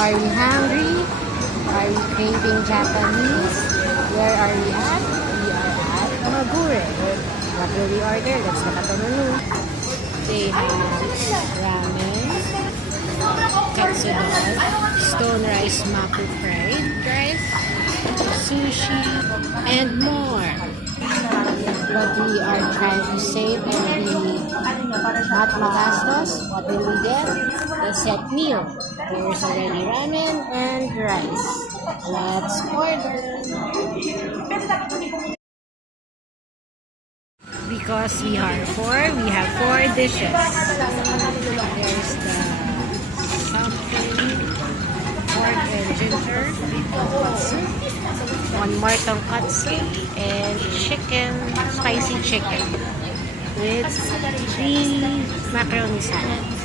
Are we hungry? Are we craving Japanese? Where are we at? We are at Magure. What will we order? Let's look at the menu. They have ramen, katsudon, stone rice mapo fried rice, sushi, and more. But we are trying to save and be not magastos. What will we get? The set meal. There's already ramen and rice. Let's order. Because we are four, we have 4 dishes. There's the something, pork and ginger, one more tonkatsu, and chicken, spicy chicken with 3 macaroni salad.